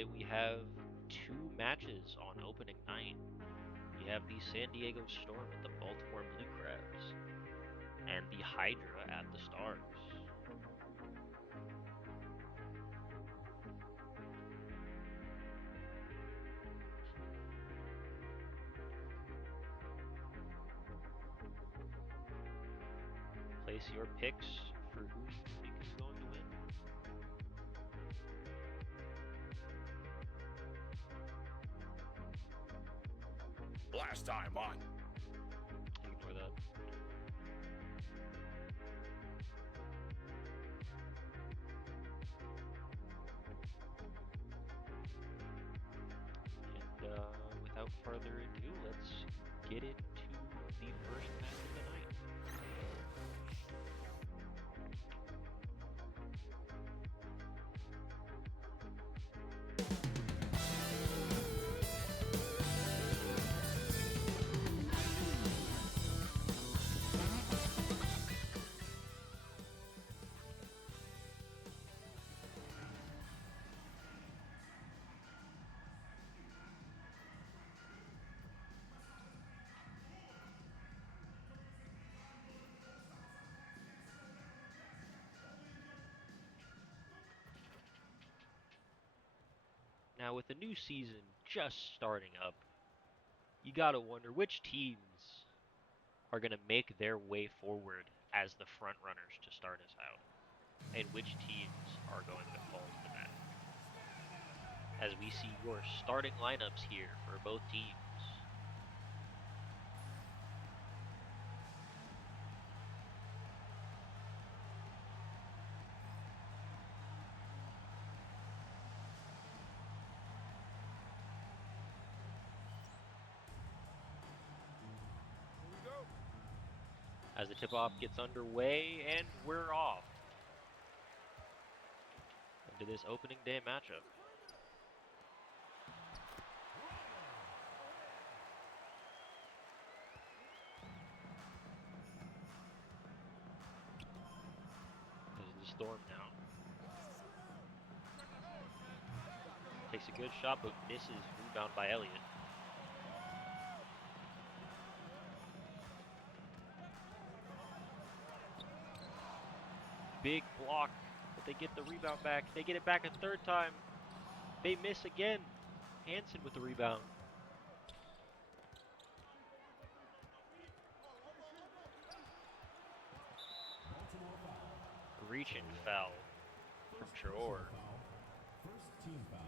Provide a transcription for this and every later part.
today we have two matches on opening night. We have the San Diego Storm at the Baltimore Blue Crabs, and the Hydra at the Stars. Place your picks for who you think is going to win. Last time on. Ignore that. And without further ado, let's get into the first match of the night. Now, with the new season just starting up, you gotta wonder which teams are gonna make their way forward as the front runners to start us out, and which teams are going to fall to the back. As we see your starting lineups here for both teams. As the tip-off gets underway, and we're off into this opening day matchup. This is the Storm now. Takes a good shot, but misses. Rebound by Elliott. Big block, but they get the rebound back. They get it back a third time. They miss again. Hansen with the rebound. Reach and foul from Traore. First team foul.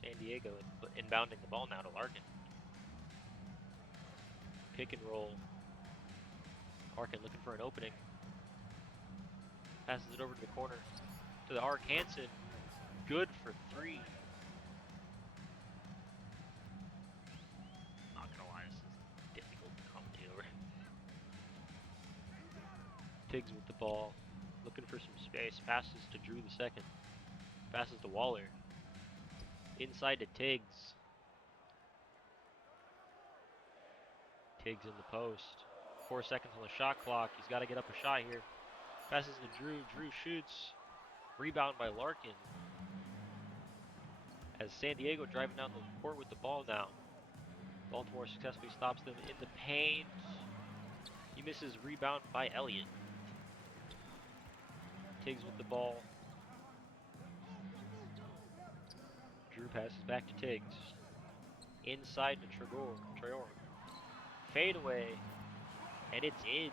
San Diego inbounding the ball now to Larkin. Pick and roll. Larkin looking for an opening. Passes it over to the corner to the arc. Hansen, good for three. Not gonna lie, this is difficult to commentate over. Tiggs with the ball, looking for some space. Passes to Drew the second. Passes to Waller. Inside to Tiggs. Tiggs in the post. 4 seconds on the shot clock. He's got to get up a shot here. Passes to Drew. Drew shoots. Rebound by Larkin. As San Diego driving down the court with the ball now. Baltimore successfully stops them in the paint. He misses. Rebound by Elliott. Tiggs with the ball. Drew passes back to Tiggs. Inside to Traore. Fade away. And it's in.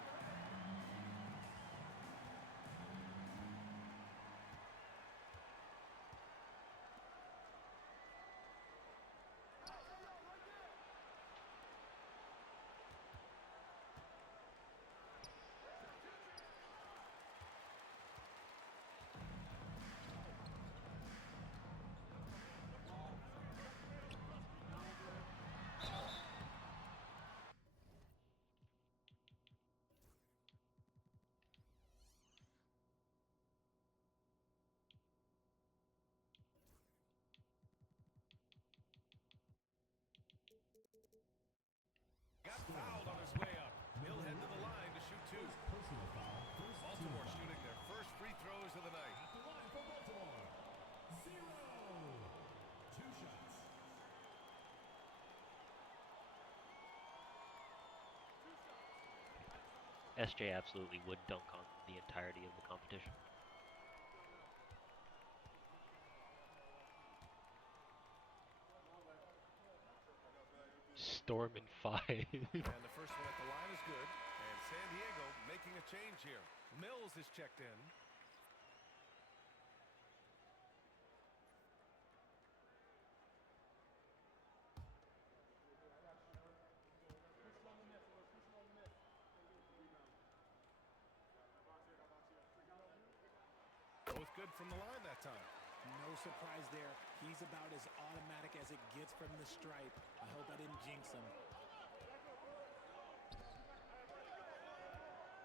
SJ absolutely would dunk on the entirety of the competition. Storm in 5. And the first one at the line is good. And San Diego making a change here. Mills is checked in. Both good from the line that time. No surprise there. He's about as automatic as it gets from the stripe. I hope I didn't jinx him.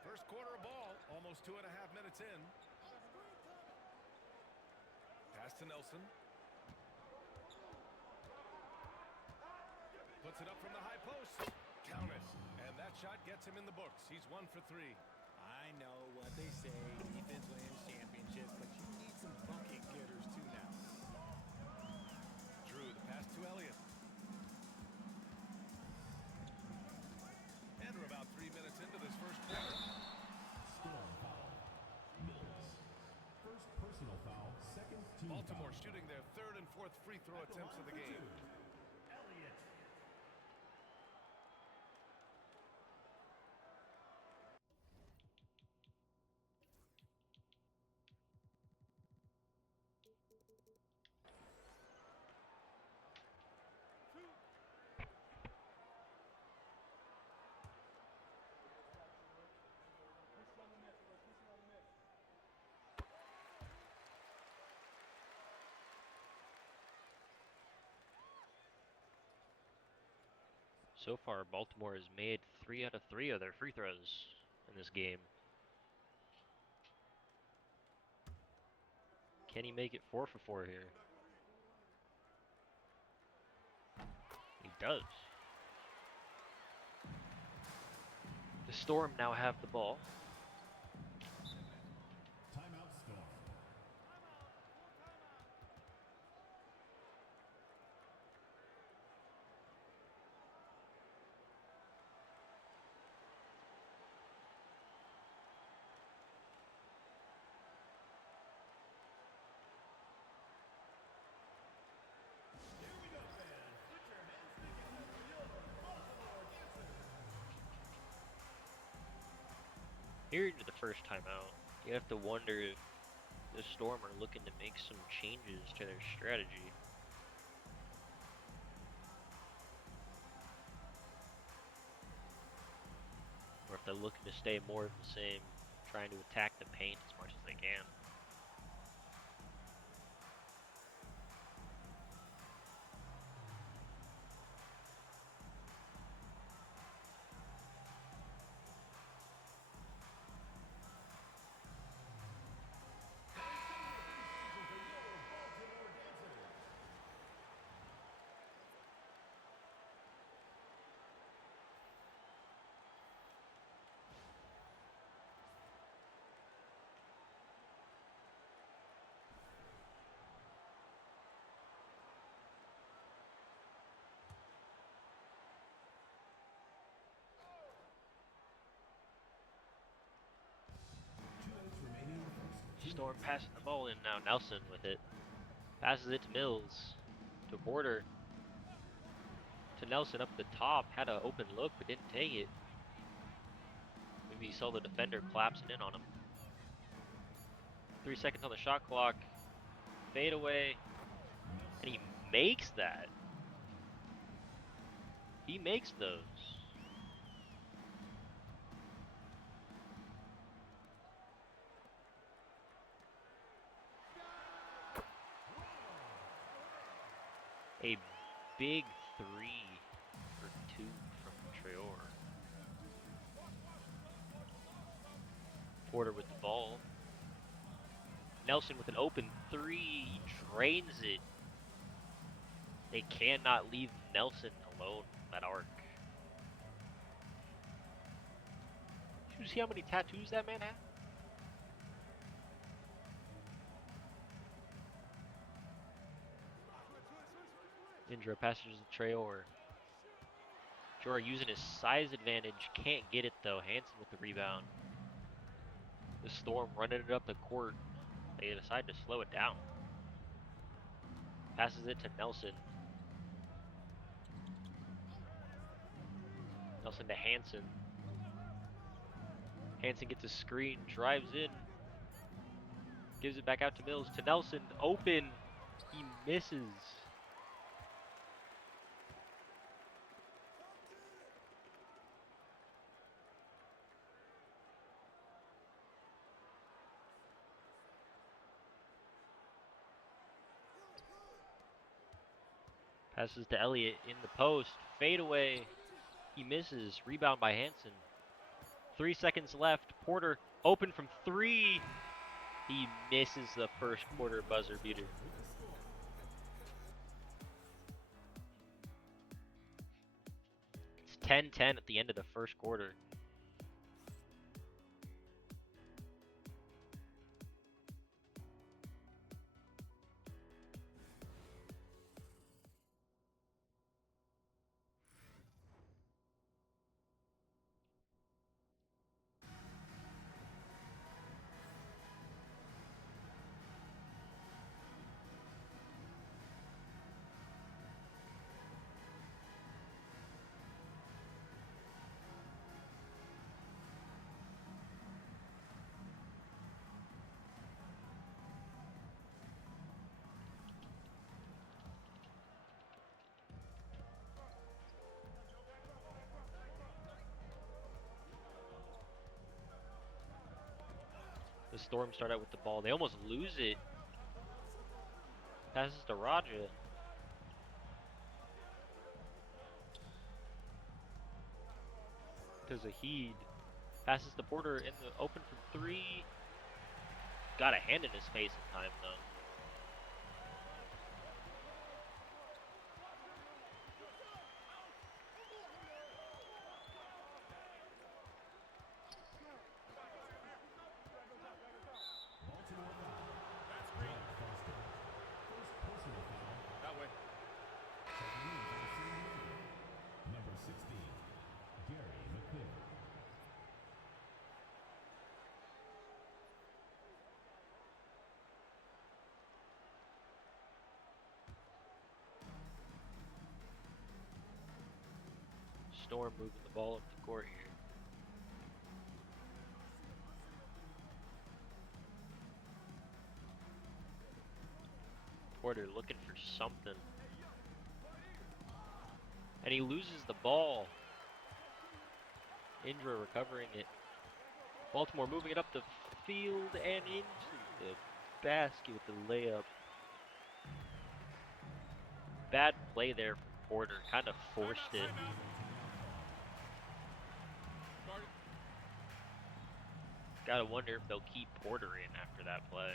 First quarter of ball, almost 2.5 minutes in. Pass to Nelson. Puts it up from the high post. Count it. And that shot gets him in the books. He's 1 for 3. I know what they say, defense wins championships, but you need some bucket getters too now. Drew, the pass to Elliott. And we're about 3 minutes into this first quarter. Storm foul. Mills. First personal foul, second team Baltimore foul. shooting their third and fourth free throw attempts of the game. Elliott. So far, Baltimore has made 3 out of 3 of their free throws in this game. Can he make it 4 for 4 here? He does. The Storm now have the ball. Timeout Storm. Here into the first timeout, you have to wonder if the Storm are looking to make some changes to their strategy. Or if they're looking to stay more of the same, trying to attack the paint as much as they can. Storm passing the ball in now. Nelson with it. Passes it to Mills. To Porter. To Nelson up the top. Had an open look but didn't take it. Maybe he saw the defender collapsing in on him. 3 seconds on the shot clock. Fade away. And he makes that. He makes those. A big 3 for 2 from Traore. Porter with the ball. Nelson with an open 3. He drains it. They cannot leave Nelson alone from that arc. Did you see how many tattoos that man had? Indra passes to Traore. Jorah using his size advantage. Can't get it though. Hansen with the rebound. The Storm running it up the court. They decide to slow it down. Passes it to Nelson. Nelson to Hansen. Hansen gets a screen, drives in, gives it back out to Mills. To Nelson, open. He misses. Passes to Elliott in the post. Fade away. He misses. Rebound by Hansen. 3 seconds left. Porter open from 3. He misses the first quarter buzzer beater. It's 10-10 at the end of the first quarter. The Storm start out with the ball. They almost lose it. Passes to Raja. To Zahid. Passes to Porter in the open from 3. Got a hand in his face in time though. Baltimore foul. That's green. Foster. First personal foul. That way. Checking in for San Diego. Number 16, Gary McClure. Storm moving the ball up the court here. Porter looking for something. And he loses the ball. Indra recovering it. Baltimore moving it up the field and into the basket with the layup. Bad play there from Porter. Kind of forced it. Guard it. Gotta wonder if they'll keep Porter in after that play.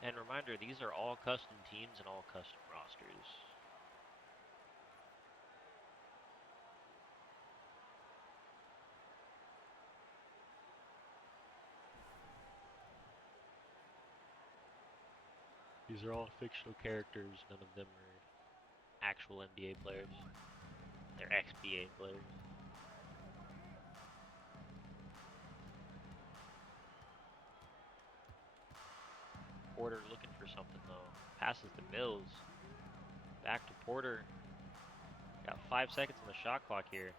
And reminder, these are all custom teams and all custom rosters. These are all fictional characters. None of them are actual NBA players. They're XBA players. Porter looking for something though. Passes to Mills. Back to Porter. Got 5 seconds on the shot clock here.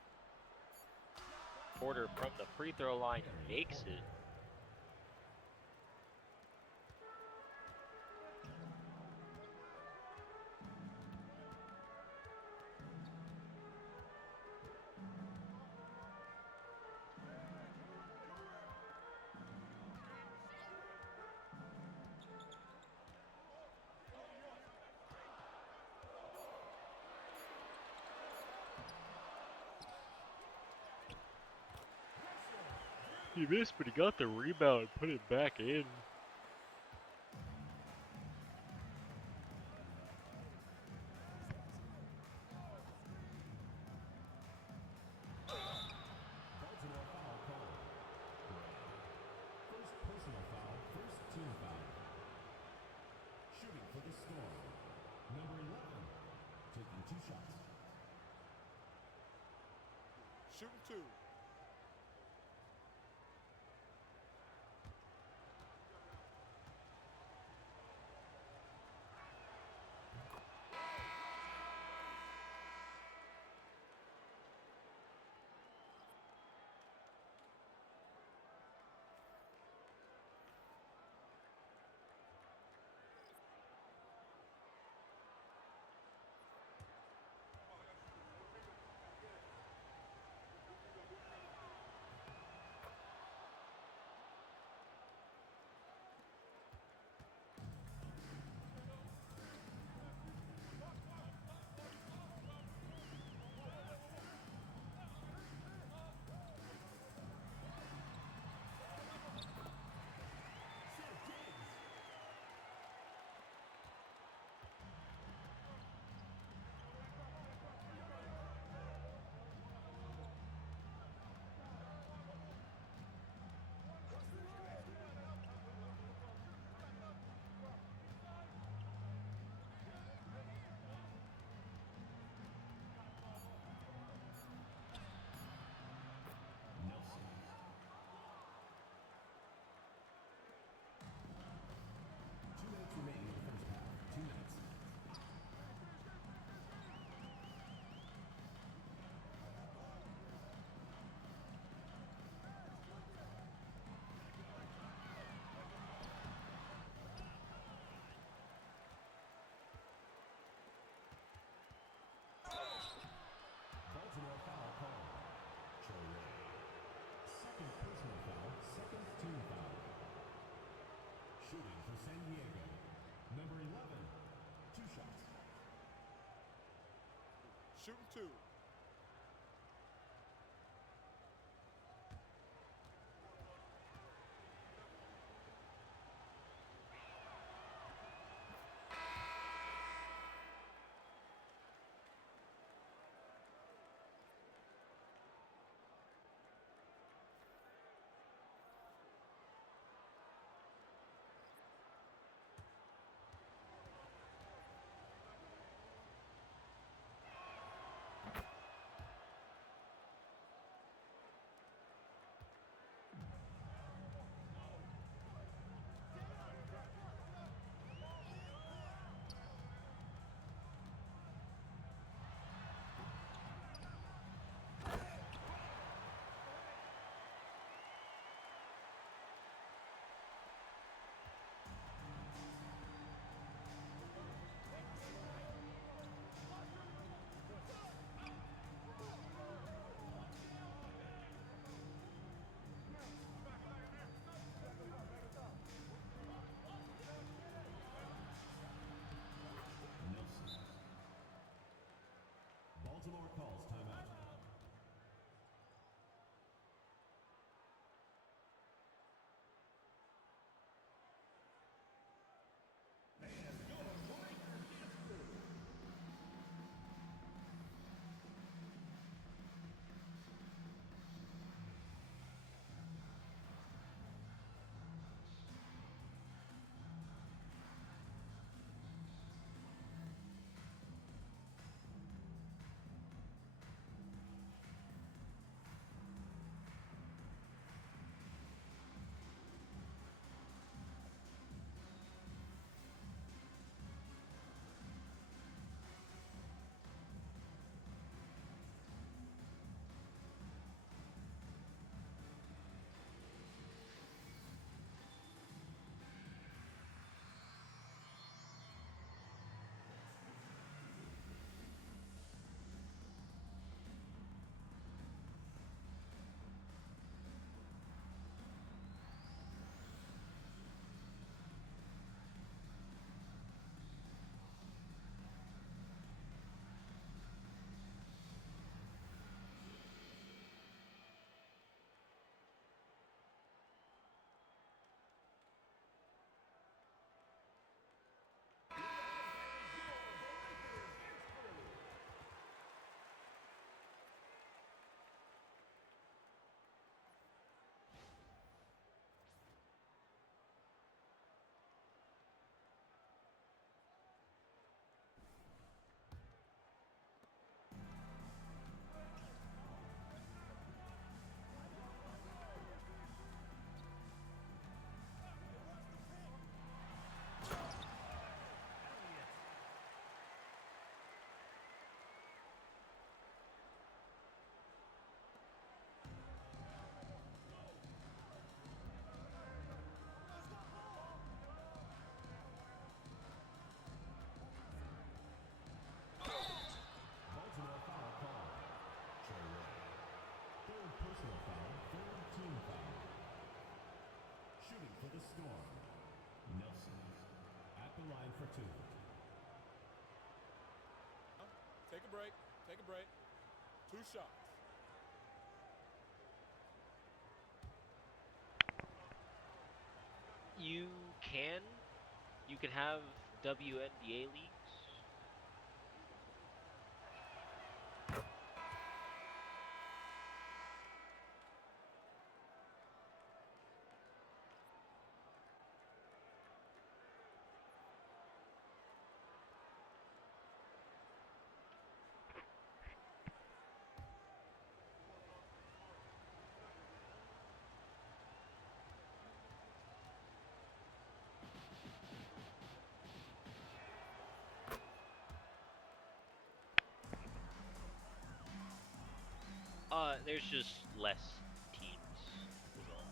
Porter from the free throw line makes it. He missed, but he got the rebound and put it back in. Baltimore foul called. First personal foul, first team foul. Shooting for the Storm. Number 11, taking 2 shots. Shooting 2. Nelson. 2 minutes remaining in the first half. 2 minutes. Baltimore foul called. Chore. Second personal foul, second team foul. Shooting for San Diego. Number 11, 2 shots. Shooting 2. Nelson. Baltimore calls timeout. Take a break. Take a break. 2 shots. You can have WNBA leagues. There's just less teams, is all.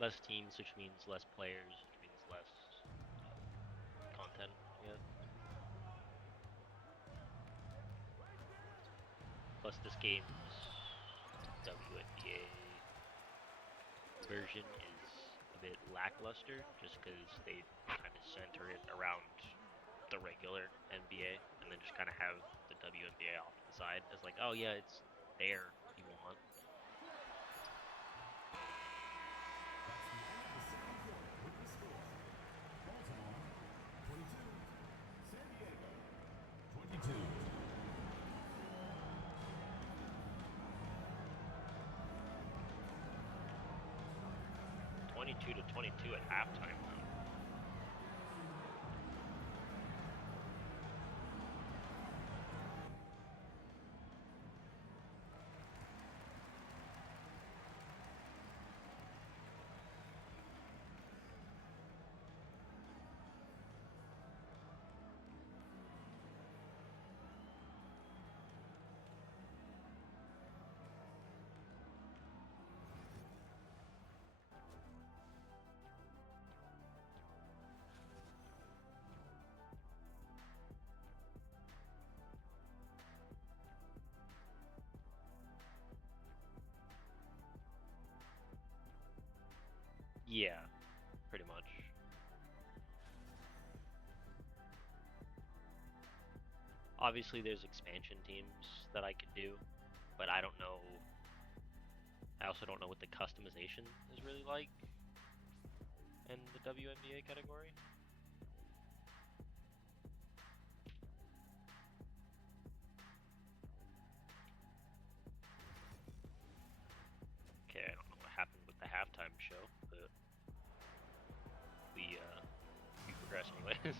Less teams, which means less players, which means less content, yeah. Plus this game's WNBA version is a bit lackluster, just because they kind of center it around the regular NBA, and then just kind of have the WNBA off to the side as like, oh yeah, it's there if you want. Baltimore 22, San Diego 22. 22-22 at halftime, though. Yeah, pretty much. Obviously, there's expansion teams that I could do, but I don't know. I also don't know what the customization is really like in the WNBA category. Okay, I don't know what happened with the halftime show, but we progress anyways.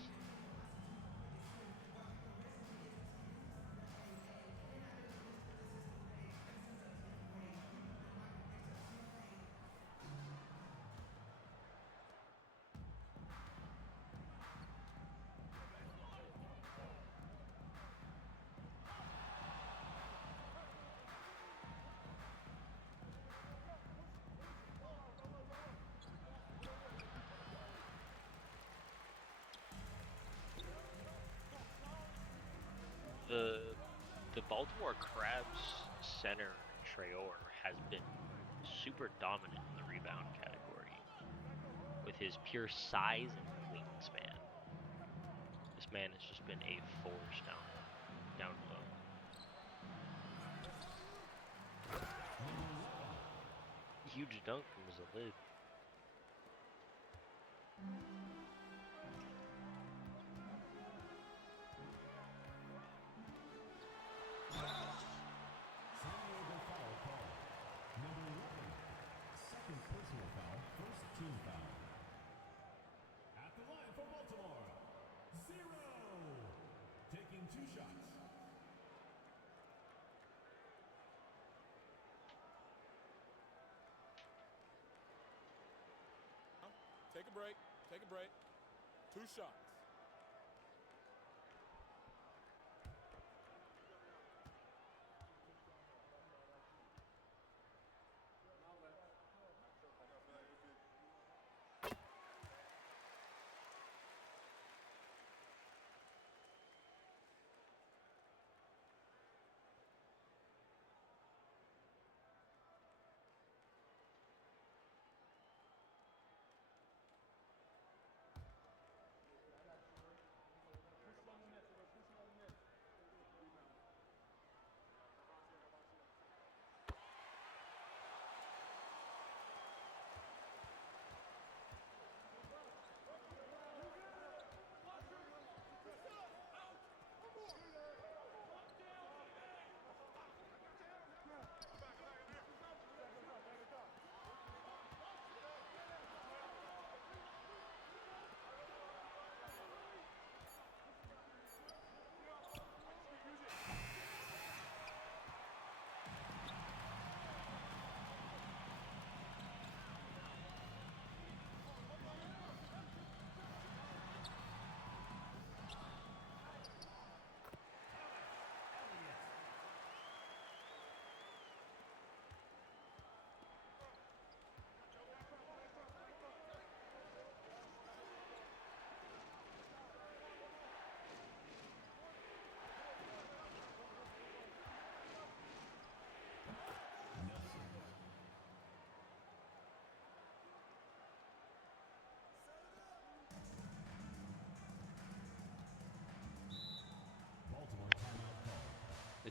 The Baltimore Crabs center Traore has been super dominant in the rebound category with his pure size and wingspan. This man has just been a force down low. Huge dunk from Zalid. San Diego foul call. Number 11, second personal foul, first team foul. At the line for Baltimore, 0. Taking 2 shots. Take a break. Take a break. 2 shots.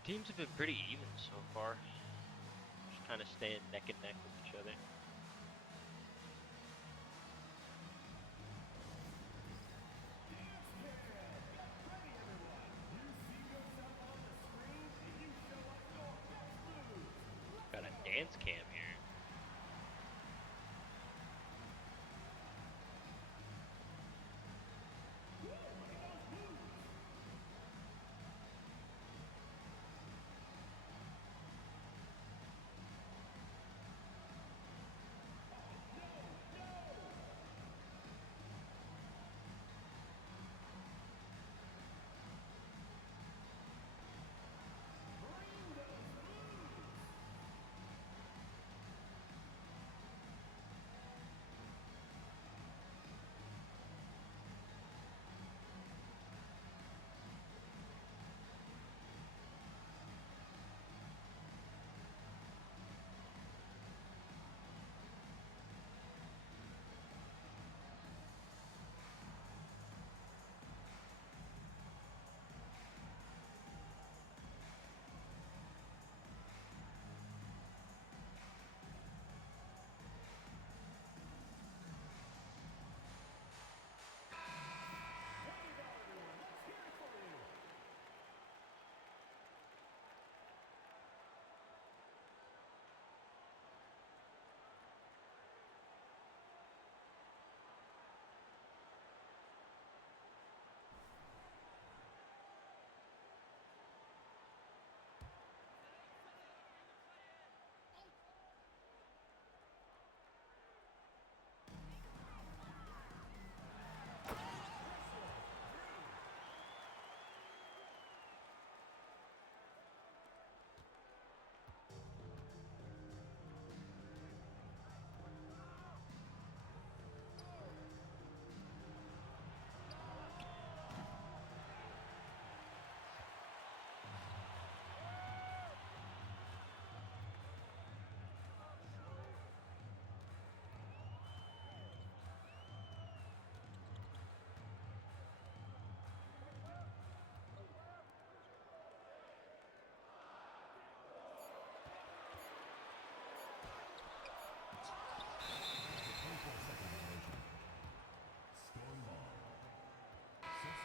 Teams have been pretty even so far. Just kind of staying neck and neck with each other. Got a dance cam here.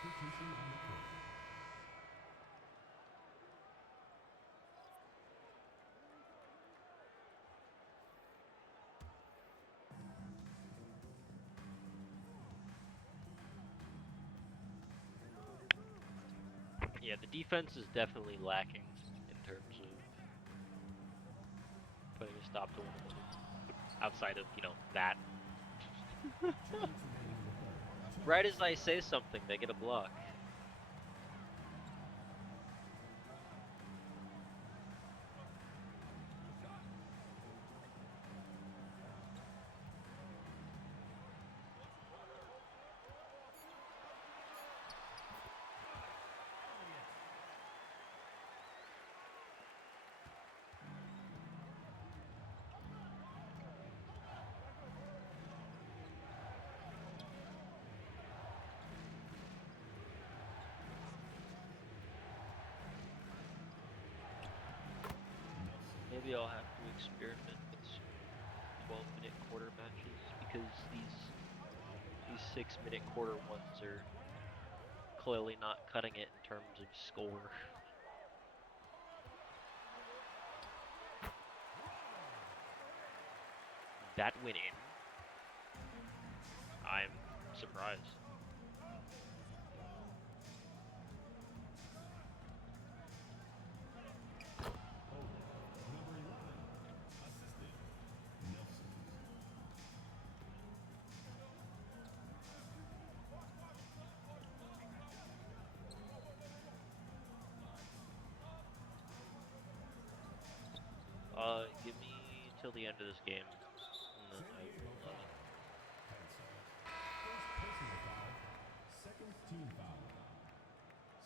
Substitution on the court. Yeah, the defense is definitely lacking in terms of putting a stop to one another. Outside of, that. 2 minutes remaining in the third. Right as I say something, they get a block. Maybe I'll have to experiment with some 12-minute quarter matches because these 6-minute quarter ones are clearly not cutting it in terms of score. That went in. I'm surprised. Number 11. Assistant. Nelson. Give me till the end of this game, and then I will, 10 seconds. First personal foul. Second team foul.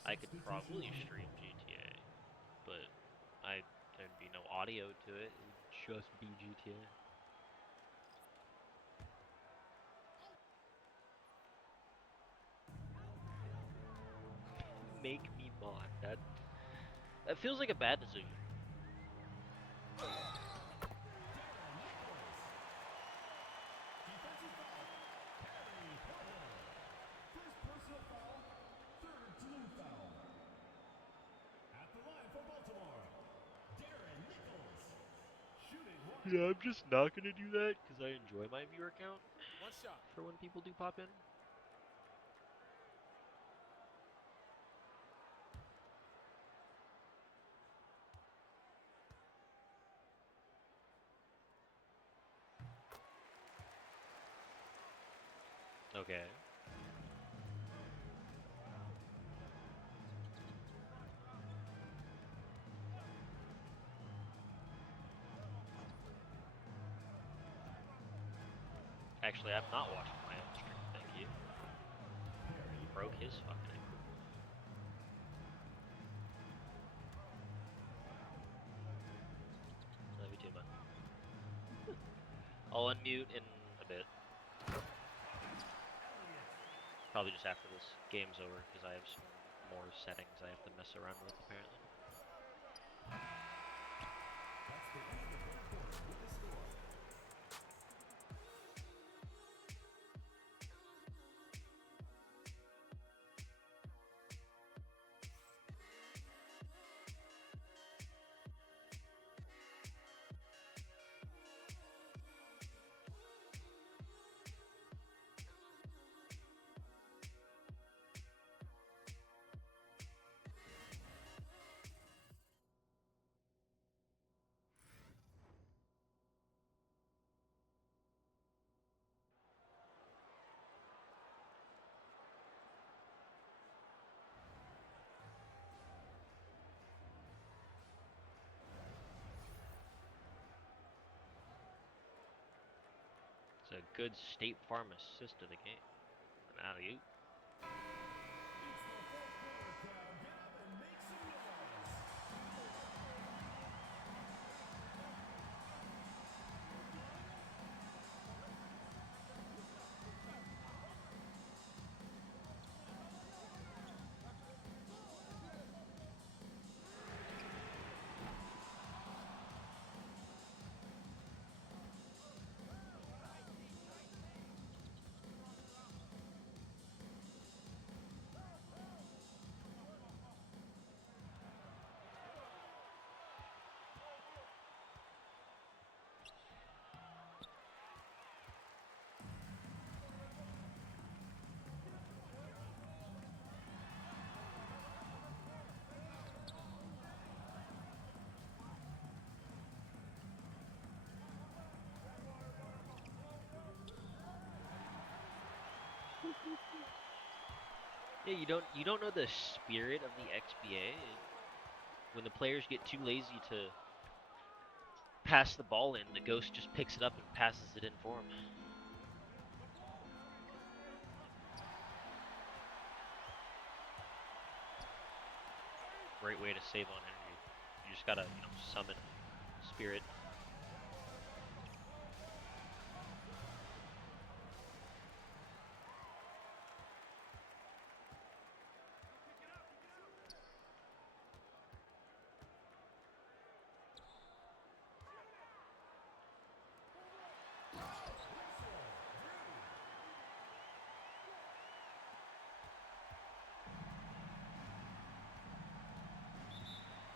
I could Substitution probably on the stream court. GTA, but there'd be no audio to it. It would just be GTA. Make me mod. That feels like a bad decision. Defensive foul. Carry Porter. First personal foul. Third team foul. At the line for Baltimore, Darren Nichols. Shooting one. Yeah, I'm just not gonna do that because I enjoy my viewer count One shot. for when people do pop in. Okay. Actually, I'm not watching my own stream, thank you. He broke his fucking ankle. Love you too, man. I'll unmute in a bit. Probably just after this game's over, because I have some more settings I have to mess around with, apparently. That's the end of the third quarter with the score. It's a good State Farm assist to the game. An alley-oop. It's the fourth quarter, crowd. Get up and make some noise. Yeah, you don't know the spirit of the XBA when the players get too lazy to pass the ball in, the ghost just picks it up and passes it in for him. Great way to save on energy. You just gotta, summon spirit.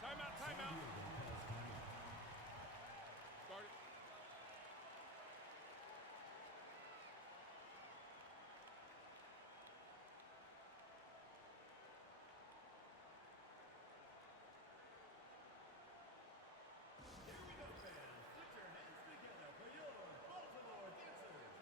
Timeout, timeout. Start it. Here we go, fans. Put your hands together for your Baltimore dancers.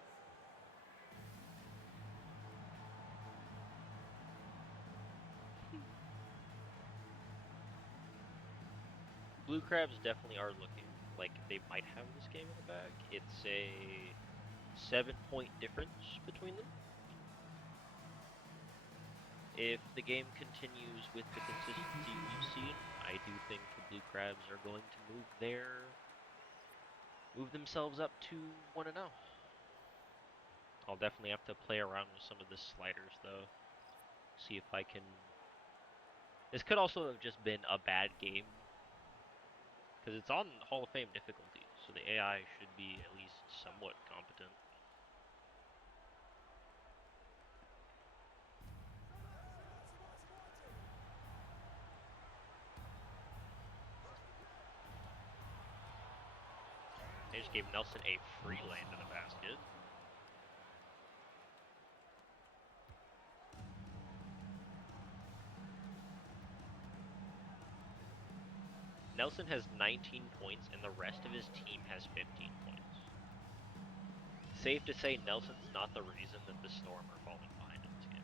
Blue Crabs definitely are looking like they might have this game in the bag. It's a 7-point difference between them. If the game continues with the consistency we've seen, I do think the Blue Crabs are going to move themselves up to 1-0. I'll definitely have to play around with some of the sliders though. See if I can This could also have just been a bad game because it's on Hall of Fame difficulty, so the AI should be at least somewhat competent. They just gave Nelson a free lane to the basket. Nelson has 19 points and the rest of his team has 15 points. Safe to say Nelson's not the reason that the Storm are falling behind in this game.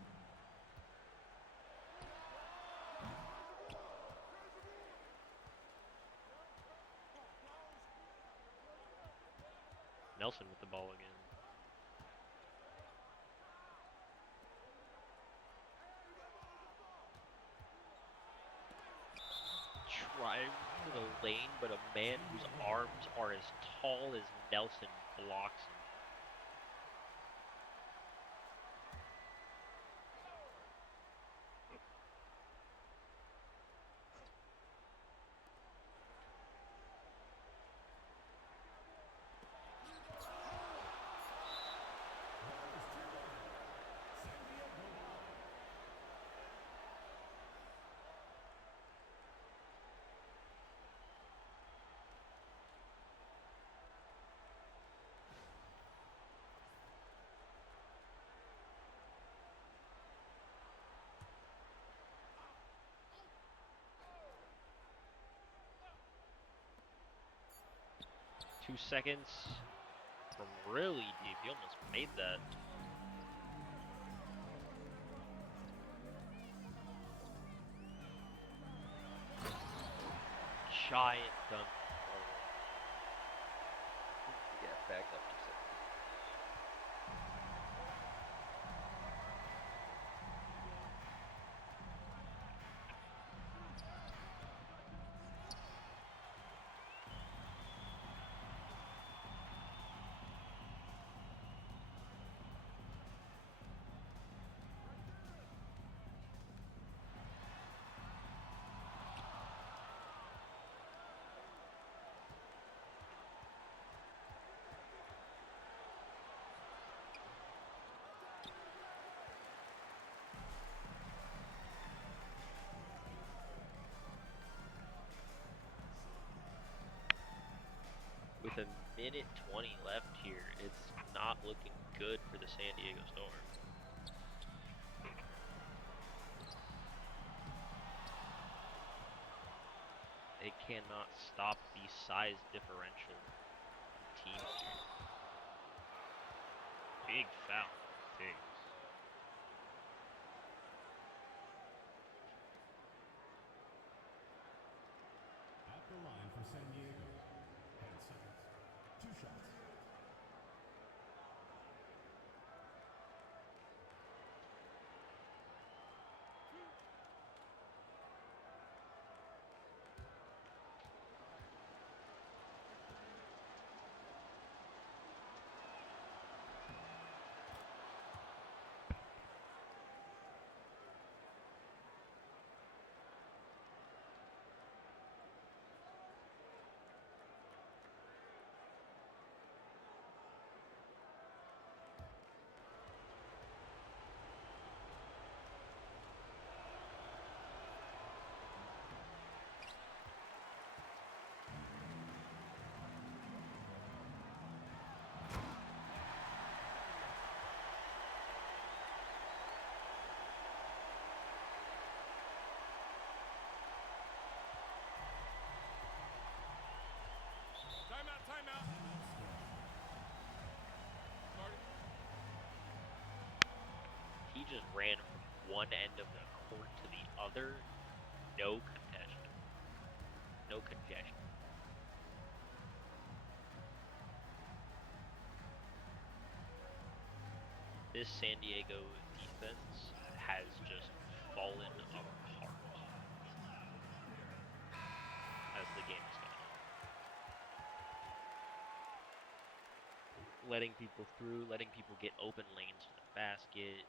Nelson with the ball again. Drive to the lane, but a man whose arms are as tall as Nelson blocks him. Two seconds from really deep. He almost made that. Giant dunk. Yeah, back up 2 seconds. With a minute 20 left here, it's not looking good for the San Diego Storm. They cannot stop the size differential teams here. Big foul. Big. At the line for San Diego. 10 seconds. 2 shots. Timeout, timeout. Starting. He just ran from one end of the court to the other. No congestion. No congestion. This San Diego defense has just fallen apart as the game has gone on. Letting people through, letting people get open lanes to the basket.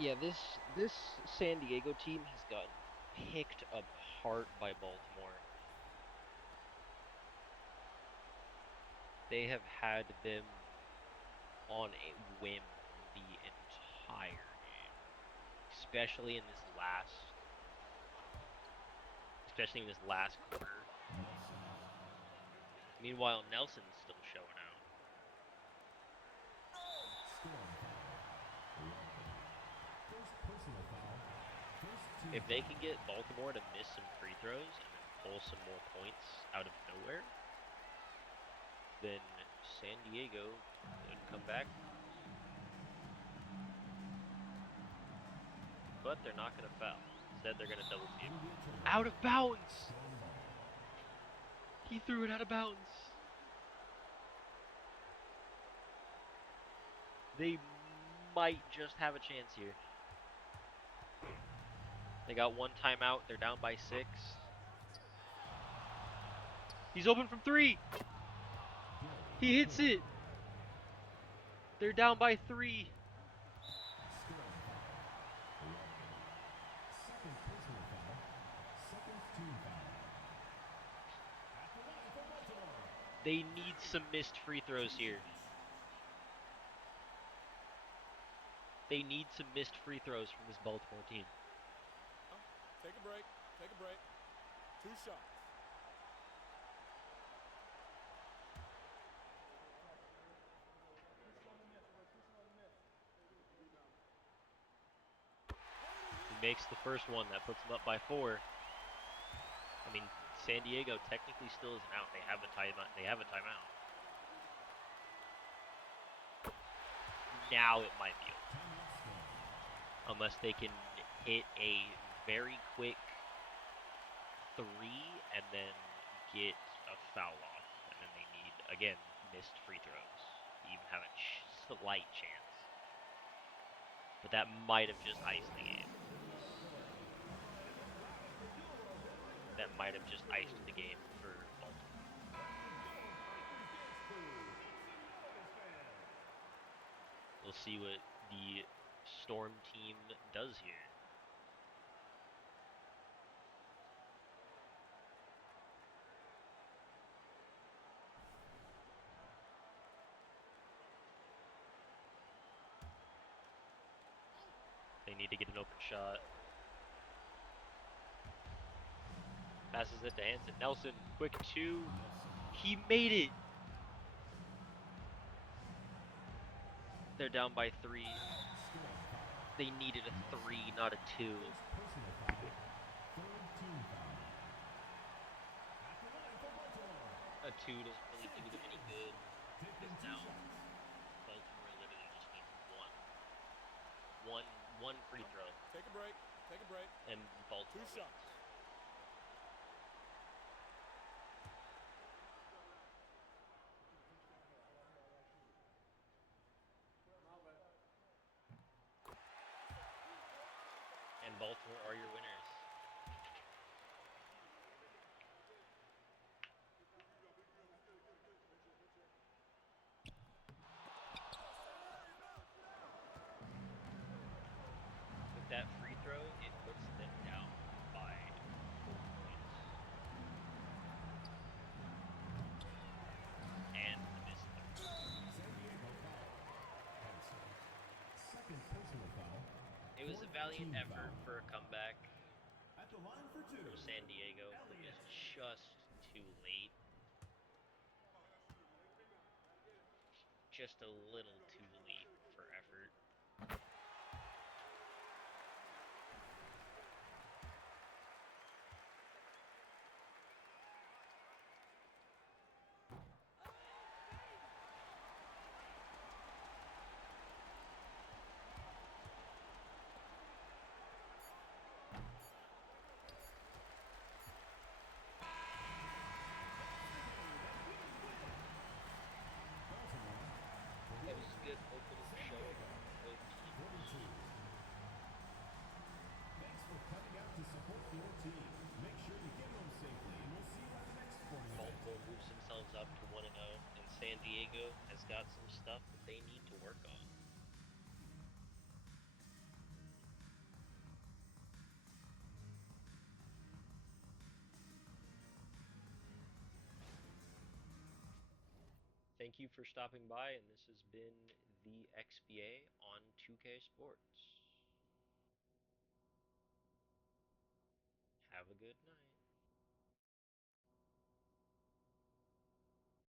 Yeah, this San Diego team has gotten picked apart by Baltimore. They have had them on a whim the entire game, especially in this last quarter. Meanwhile, Nelson's still showing out. If they can get Baltimore to miss some free throws and then pull some more points out of nowhere, then San Diego could come back. But they're not going to foul. Instead, they're going to double team. Out of bounds! He threw it out of bounds. They might just have a chance here. They got one timeout. They're down by 6. He's open from 3. He hits it. They're down by 3. They need some missed free throws here. They need some missed free throws from this Baltimore team. Take a break. Take a break. 2 shots. He makes the first one. That puts him up by 4. I mean, San Diego technically still isn't out. They have a timeout. Now it might be over. Unless they can hit a very quick 3 and then get a foul off. And then they need, again, missed free throws to even have a slight chance. But that might have just iced the game. That might have just iced the game for Baltimore. We'll see what the Storm team does here. They need to get an open shot. Passes it to Hansen. Nelson, quick 2. He made it. They're down by 3. They needed a 3, not a 2. A 2 doesn't really do them any good. Because now Baltimore literally just needs one free throw. Take a break. Take a break. And Baltimore 2 shots. wins. And Baltimore are your winners. With that free throw, it puts them down by 4 points. And the missed It was a valiant effort for a comeback from San Diego. It was just too late. Just a little too late for effort. It was a good opening show from both teams. Thanks for coming out to support your team. Make sure you get home safely, and we'll see you at the next sporting event. Baltimore moves themselves up to 1-0, and San Diego has got some stuff that they need to work on. thank you for stopping by, and this has been the XBA on 2K Sports. Have a good night.